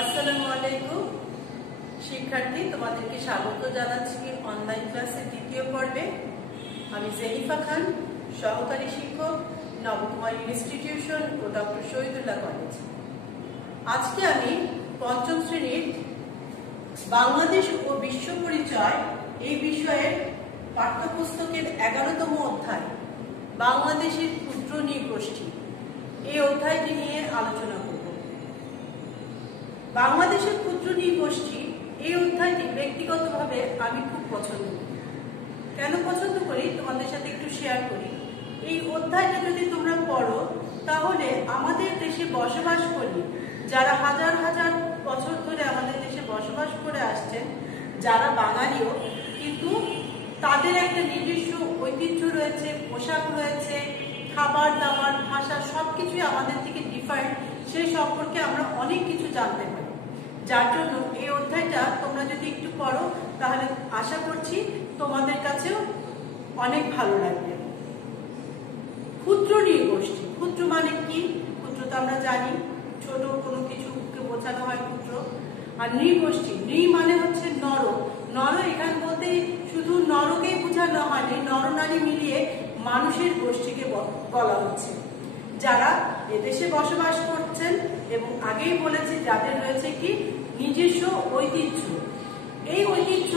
আসসালামু আলাইকুম শিক্ষার্থী, তোমাদেরকে স্বাগত জানাচ্ছি অনলাইন ক্লাসের দ্বিতীয় পর্বে। আমি জেনিফা খান, সহকারী শিক্ষক, নবকুমার ইনস্টিটিউশন ও ডক্টর শহীদুল্লাহ কলেজ। আজকে আমি পঞ্চম শ্রেণীর বাংলাদেশ ও বিশ্ব পরিচয় এই বিষয়ের পাঠ্যপুস্তকের 11তম অধ্যায় বাংলাদেশের ক্ষুদ্র নৃগোষ্ঠী এই অধ্যায়টি নিয়ে আলোচনা করব। বাংলাদেশের ক্ষুদ্র নৃগোষ্ঠী এই অধ্যায়টি ব্যক্তিগতভাবে আমি খুব পছন্দ করি। কেন পছন্দ করি তোমাদের সাথে একটু শেয়ার করি। এই অধ্যায়টা যদি তোমরা পড়ো তাহলে আমাদের দেশে বসবাস করি যারা হাজার হাজার বছর ধরে আমাদের দেশে বসবাস করে আসছেন, যারা বাঙালিও, কিন্তু তাদের একটা নিজস্ব ঐতিহ্য রয়েছে, পোশাক রয়েছে, খাবার দাবার, ভাষা সবকিছুই আমাদের থেকে ডিফারেন্ট। সেই সম্পর্কে আমরা অনেক কিছু জানতে পারি। যার জন্য এই অধ্যায়টা তোমরা যদি একটু পড়ো তাহলে আশা করছি তোমাদের কাছেও অনেক ভালো লাগবে। ক্ষুদ্র নৃগোষ্ঠী, ক্ষুদ্র মানে কি? ক্ষুদ্র তো আমরা জানি, ছোট কোনো কিছুকে বোঝানো হয় ক্ষুদ্র। আর নৃগোষ্ঠী, নৃ মানে হচ্ছে নর। নর এখানে বলতে শুধু নরকেই বোঝানো হয়নি, নরনারী মিলিয়ে মানুষের গোষ্ঠীকে বলা হচ্ছে, যারা এদেশে বসবাস করছেন এবং আগেই বলেছি যাদের রয়েছে কি নিজস্ব ঐতিহ্য। এই ঐতিহ্য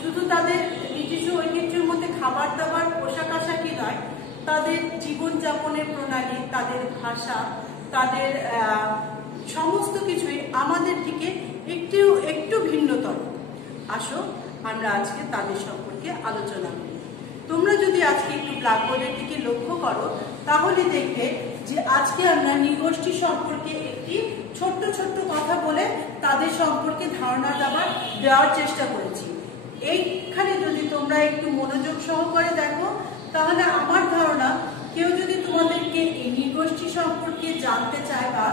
শুধু তাদের নিজস্ব ঐতিহ্যের মধ্যে খাবার দাবার, পোশাক আশাকই নয়, তাদের জীবনযাপনের প্রণালী, তাদের ভাষা, তাদের সমস্ত কিছুই আমাদের থেকে একটু ভিন্নতর। আসো আমরা আজকে তাদের সম্পর্কে আলোচনা করি। তোমরা যদি আজকে একটু ব্ল্যাকবোর্ডের দিকে লক্ষ্য করো তাহলে দেখবে যে আজকে আমরা নৃগোষ্ঠী সম্পর্কে একটি ছোট্ট ছোট্ট কথা বলে তাদের সম্পর্কে ধারণা দেওয়ার চেষ্টা করেছি। এইখানে যদি তোমরা একটু মনোযোগ সহকারে দেখো তাহলে আমার ধারণা কেউ যদি তোমাদেরকে এই নৃগোষ্ঠী সম্পর্কে জানতে চায় বা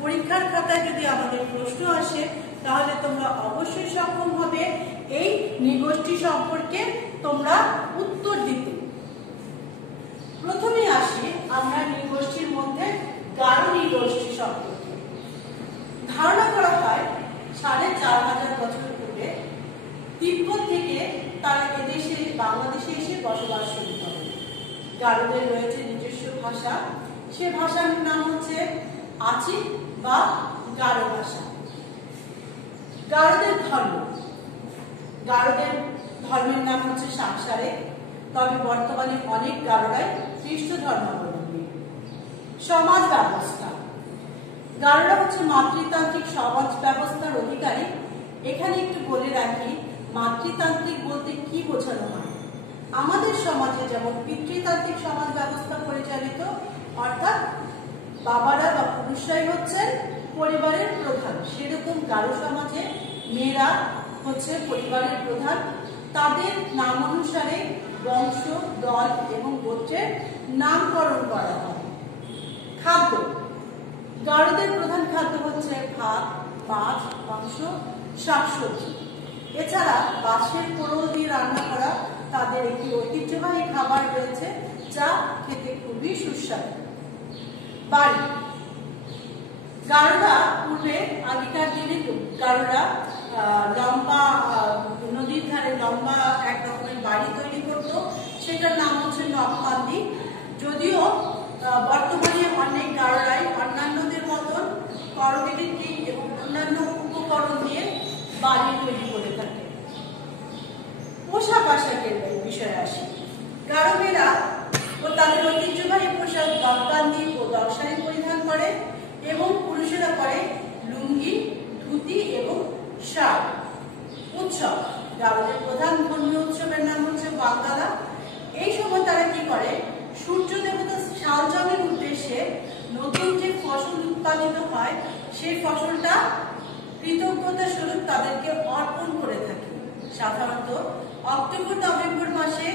পরীক্ষার খাতায় যদি আমাদের প্রশ্ন আসে তাহলে তোমরা অবশ্যই সক্ষম হবে এই নৃগোষ্ঠী সম্পর্কে তোমরা উত্তর দিতে। প্রথমে আসি আমরা নৃগোষ্ঠীর মধ্যে গারো নৃগোষ্ঠী সম্পর্কে। ধারণা করা হয় 4500 বছর পূর্বে তিব্বত থেকে তারা এদেশে বাংলাদেশে এসে বসবাস শুরু করে। গারোদের রয়েছে নিজস্ব ভাষা, সে ভাষার নাম হচ্ছে আচি বা গারো ভাষা। গারোদের ধর্ম, গারোদের ধর্মের নাম হচ্ছে সাংসারে, তবে বর্তমানে অনেক গারোরাই খ্রিস্ট ধর্মাবলম্বী। সমাজ ব্যবস্থা, গারোরা হচ্ছে মাতৃতান্ত্রিক সমাজ ব্যবস্থার অধিকারী। এখানে একটু বলে রাখি, মাতৃতান্ত্রিক বলতে কি বোঝানো হয়। আমাদের সমাজে যেমন পিতৃতান্ত্রিক সমাজ ব্যবস্থা পরিচালিত, অর্থাৎ বাবারা বা পুরুষরাই হচ্ছেন পরিবারের প্রধান, সেরকম গারো সমাজে মেয়েরা হচ্ছে পরিবারের প্রধান। তাদের নাম অনুসারে বংশ, দল এবং গোত্রের নামকরণ করা হয়। খাদ্য, গারোদের প্রধান খাদ্য হচ্ছে ভাত, মাছ, মাংস, শাকসবজি। এছাড়া বাঁশের কোড়ল দিয়ে রান্না করা তাদের একটি ঐতিহ্যবাহী খাবার রয়েছে, যা খেতে খুবই সুস্বাদু। বাড়ি, গারোরা পূর্বে আগেকার দিনে গারোরা লম্বা নদীর ধারে লম্বা এক রকমের বাড়ি তৈরি করত, সেটার নাম হচ্ছে নকবান্দি। যদিও বর্তমানে অনেক গারোরাই অন্যান্যদের মতন করবেটি এবং অন্যান্য উপকরণ দিয়ে বাড়ি তৈরি করে থাকে। পোশাক আশাকের বিষয়ে আসি। গারো মেয়েরা ও তাদের ঐতিহ্যবাহী পোশাক নকবান্দি ও দশারি পরিধান করে এবং পুরুষেরা করে লুঙ্গি, ধুতি এবং শার্ট। উৎসব, গারোদের প্রধান ধর্মীয় উৎসবের নাম হচ্ছে বাঙ্গালা। এই সময় তারা কি করে, সূর্য দেবতা সালজমের উদ্দেশ্যে নতুন যে ফসল উৎপাদিত হয় সেই ফসলটা কৃতজ্ঞতা স্বরূপ তাদেরকে অর্পণ করে থাকে। সাধারণত অক্টোবর নভেম্বর মাসে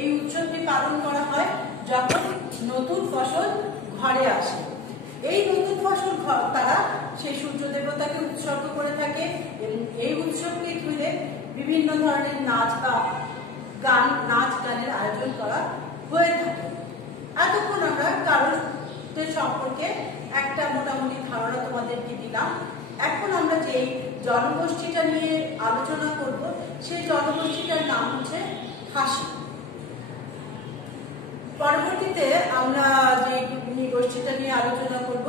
এই উৎসবটি পালন করা হয়, যখন নতুন ফসল ঘরে আসে। এই নতুন ফসল তারা সেই সূর্য দেবতাকে উৎসর্গ করে থাকে এবং এই উৎসবকে ঘিরে বিভিন্ন ধরনের নাচ গানের আয়োজন করা হয়ে থাকে। এতক্ষণ আমরা গারোদের সম্পর্কে একটা মোটামুটি ধারণা তোমাদেরকে দিলাম। এখন আমরা যে জনগোষ্ঠীটা নিয়ে আলোচনা করব সেই জনগোষ্ঠীটার নাম হচ্ছে খাসি। পরবর্তীতে আমরা যে নৃগোষ্ঠীটা নিয়ে আলোচনা করব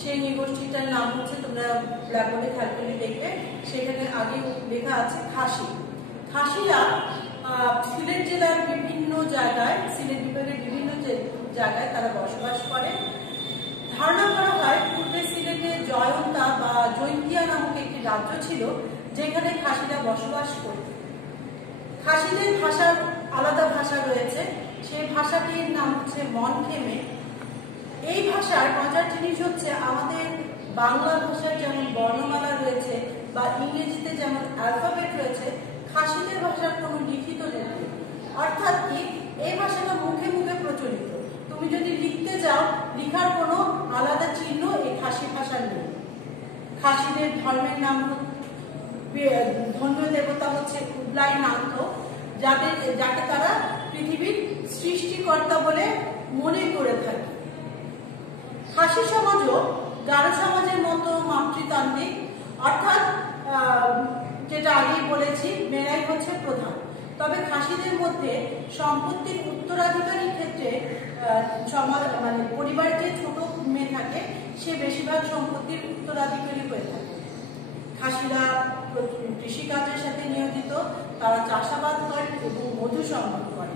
সেই নৃগোষ্ঠীটার নাম হচ্ছে, তোমরা ব্ল্যাকবোর্ডে খেয়াল করে দেখবে সেখানে আগে লেখা আছে খাসি। খাসিরা সিলেট জেলার বিভিন্ন জায়গায়, সিলেট বিভাগের বিভিন্ন জায়গায় তারা বসবাস করে। ধারণা করা হয় পূর্বে সিলেটে জয়ন্তা বা জৈন্তিয়া নামক একটি রাজ্য ছিল যেখানে খাসিরা বসবাস করত। খাসিদের ভাষার আলাদা ভাষা রয়েছে, সেই ভাষাটির নাম হচ্ছে মনখেমে। এই ভাষার মজার জিনিস হচ্ছে আমাদের বাংলা ভাষায় যেমন বর্ণমালা রয়েছে বা ইংরেজিতে যেমন অ্যালফাবেট রয়েছে, খাসিদের ভাষার কোনো লিখিত নেই। অর্থাৎ কি, এই ভাষাটা মুখে মুখে প্রচলিত। তুমি যদি লিখতে যাও, লিখার কোনো আলাদা চিহ্ন এই খাসি ভাষার নেই। খাসিদের ধর্মের নাম, ধর্মীয় দেবতা হচ্ছে উবলাই নান্ত, যাকে তারা পৃথিবীর সৃষ্টিকর্তা বলে মনে করে থাকে। খাসি সমাজও গারো সমাজের মতো মাতৃতান্ত্রিক, অর্থাৎ যেটা আগেই বলেছি মেয়েরাই হচ্ছে প্রধান। তবে খাসিদের মধ্যে সম্পত্তির উত্তরাধিকারীর ক্ষেত্রে পরিবারের যে ছোট মেয়ে থাকে সে বেশিরভাগ সম্পত্তির উত্তরাধিকারী হয়ে থাকে। খাসিরা কৃষিকাজের সাথে নিয়োজিত, তারা চাষাবাদ করে এবং মধু সংগ্রহ করে।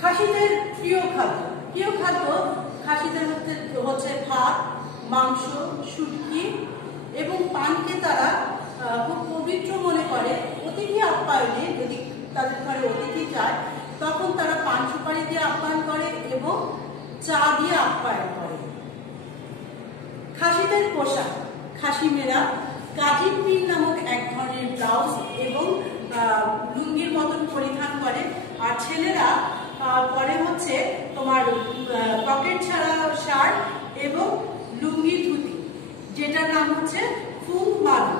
খাসিদের প্রিয় খাদ্য খাসিদের মধ্যে হচ্ছে ভাত, মাংস, শুটকি এবং পানকে তারা খুব পবিত্র মনে করে। অতিথি আপ্যায়নে যদি তাদের ঘরে অতিথি যায় তখন তারা পান সুপারি দিয়ে আপ্যায়ন করে এবং চা দিয়ে আপ্যায়ন করে। খাসিদের পোশাক, খাসি মেয়েরা গাজির পিন নামক এক ধরনের ব্লাউজ এবং লুঙ্গির মতন পরিধান করে, আর ছেলেরা পরে হচ্ছে তোমার পকেট ছাড়া শার্ট এবং লুঙ্গি ধুতি, যেটার নাম হচ্ছে ফুল মালু।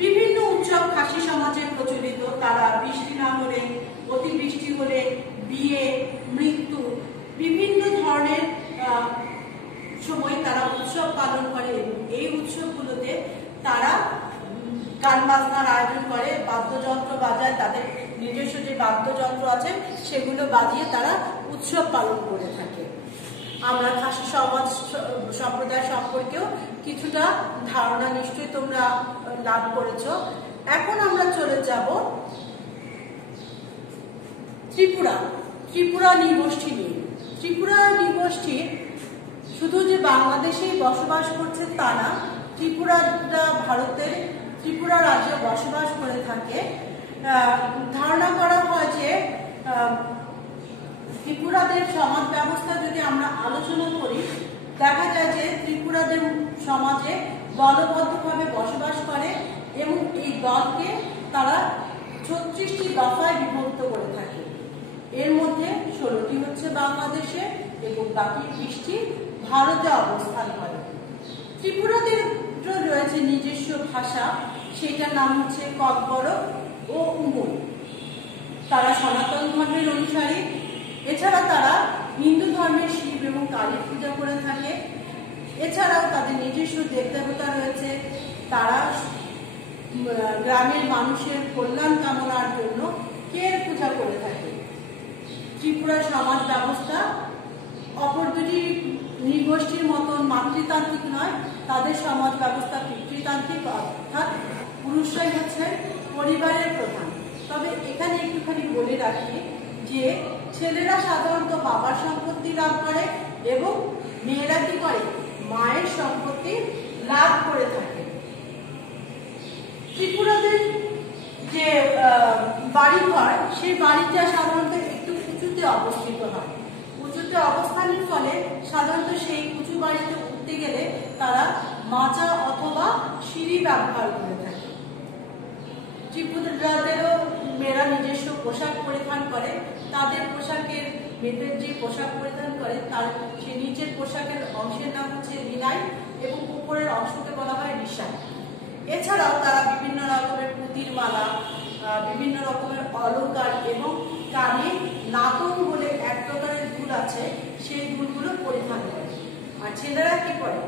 বিভিন্ন উৎসব খাসি সমাজে প্রচলিত। তারা বৃষ্টি না হলে, অতিবৃষ্টি হলে, বিয়ে, মৃত্যু, বিভিন্ন ধরনের সময় তারা উৎসব পালন করে এবং এই উৎসবগুলোতে তারা গান বাজনার আয়োজন করে, বাদ্যযন্ত্র বাজায়, তাদের নিজস্ব যে বাদ্যযন্ত্র আছে সেগুলো বাজিয়ে তারা উৎসব পালন করে থাকে। আমরা খাসি সমাজ সম্প্রদায় সম্পর্কেও কিছুটা ধারণা নিশ্চয়ই তোমরা লাভ করেছো। এখন আমরা চলে যাব ত্রিপুরা নৃগোষ্ঠী নিয়ে। ত্রিপুরা নৃগোষ্ঠী শুধু যে বাংলাদেশেই বসবাস করছে তা না, ত্রিপুরাটা ভারতের ত্রিপুরা রাজ্যে বসবাস করে থাকে। ধারণা করা হয় যে ত্রিপুরাদের সমাজ ব্যবস্থা যদি আমরা আলোচনা করি, দেখা যায় যে ত্রিপুরাদের সমাজে দলবদ্ধভাবে বসবাস করে এবং এই দলকে তারা 36টি দফায় বিভক্ত করে থাকে। এর মধ্যে 16টি হচ্ছে বাংলাদেশে এবং বাকি 20টি ভারতে অবস্থান করে। ত্রিপুরাদের রয়েছে নিজস্ব ভাষা, সেটার নাম হচ্ছে ককবরক ও উমর। তারা সনাতন ধর্মের অনুসারী। এছাড়া তারা হিন্দু ধর্মের শিব এবং কালী পূজা করে থাকে। এছাড়াও তাদের নিজস্ব দেবদেবতা রয়েছে। তারা গ্রামের মানুষের কল্যাণ কামনার জন্য কের পূজা করে থাকে। ত্রিপুরা সমাজ ব্যবস্থা অপর দুটি নৃগোষ্ঠীর মতন মাতৃতান্ত্রিক নয়, তাদের সমাজ ব্যবস্থা পিতৃতান্ত্রিক, অর্থাৎ পুরুষরাই হচ্ছে পরিবারের প্রধান। তবে এখানে একটুখানি বলে রাখি যে ছেলেরা সাধারণত বাবার সম্পত্তি লাভ করে এবং মেয়েরা কি করে, মায়ের সম্পত্তি লাভ করে থাকে। ত্রিপুরাদের যে বাড়িঘর, সেই বাড়িটা সাধারণত একটু উঁচুতে অবস্থিত হয়। উঁচুতে অবস্থানের ফলে সাধারণত সেই উঁচু বাড়িতে উঠতে গেলে তারা মাচা অথবা সিঁড়ি ব্যবহার করে থাকে। ত্রিপুরাদেরও মেয়েরা নিজস্ব পোশাক পরিধান করে। তাদের পোশাকের মেয়েদের যে পোশাক পরিধান করে তার সে নিচের পোশাকের অংশের নাম হচ্ছে রিনাই এবং উপরের অংশকে বলা হয় রিশাই। এছাড়াও তারা বিভিন্ন রকমের পুঁতির মালা, বিভিন্ন রকমের অলংকার এবং কানে নাতন বলে এক প্রকারের দুল আছে, সেই দুলগুলো পরিধান করে। আর ছেলেরা কি করে,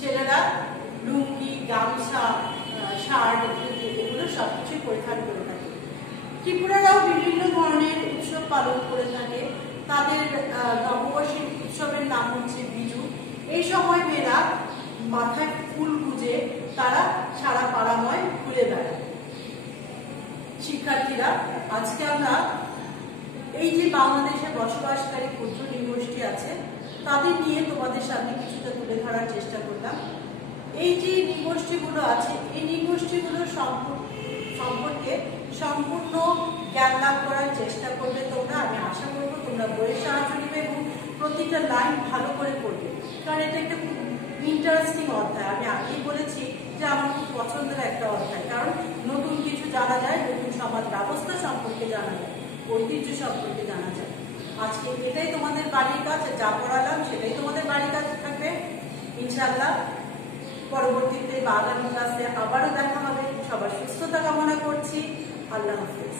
ছেলেরা লুঙ্গি পালন করে থাকে। তাদের নববর্ষের উৎসবের নাম হচ্ছে বিজু। এই সময় মেয়েরা মাথায় ফুল গুজে তারা সারা পাড়াময় ঘুরে বেড়ায়। শিক্ষার্থীরা, আজকে আমরা এই যে বাংলাদেশে বসবাসকারী ক্ষুদ্র নৃগোষ্ঠী আছে তাদের নিয়ে তোমাদের সামনে কিছুটা তুলে ধরার চেষ্টা করলাম। এই যে নৃগোষ্ঠীগুলো আছে এই নৃগোষ্ঠীগুলোর সম্পর্কে সম্পূর্ণ জ্ঞান লাভ করার চেষ্টা করবে তোমরা। আমি আশা করবো তোমরা বইয়ের সাহায্য নেবে এবং প্রতিটা লাইন ভালো করে পড়বে, কারণ এটা একটা খুব ইন্টারেস্টিং অধ্যায়। আমি আগেই বলেছি যে আমার খুব পছন্দের একটা অধ্যায়, কারণ নতুন কিছু জানা যায়, নতুন সমাজ ব্যবস্থা সম্পর্কে জানা যায়, ঐতিহ্য সম্পর্কে জানা যায়। আজকে এটাই তোমাদের বাড়ির কাজ, যা পড়ালাম সেটাই তোমাদের বাড়ির কাজ থাকবে ইনশাআল্লাহ। পরবর্তীতে বা আগামী ক্লাসে আবারও দেখা হবে। সবার সুস্থতা কামনা করছি। আল্লাহ হাফেজ।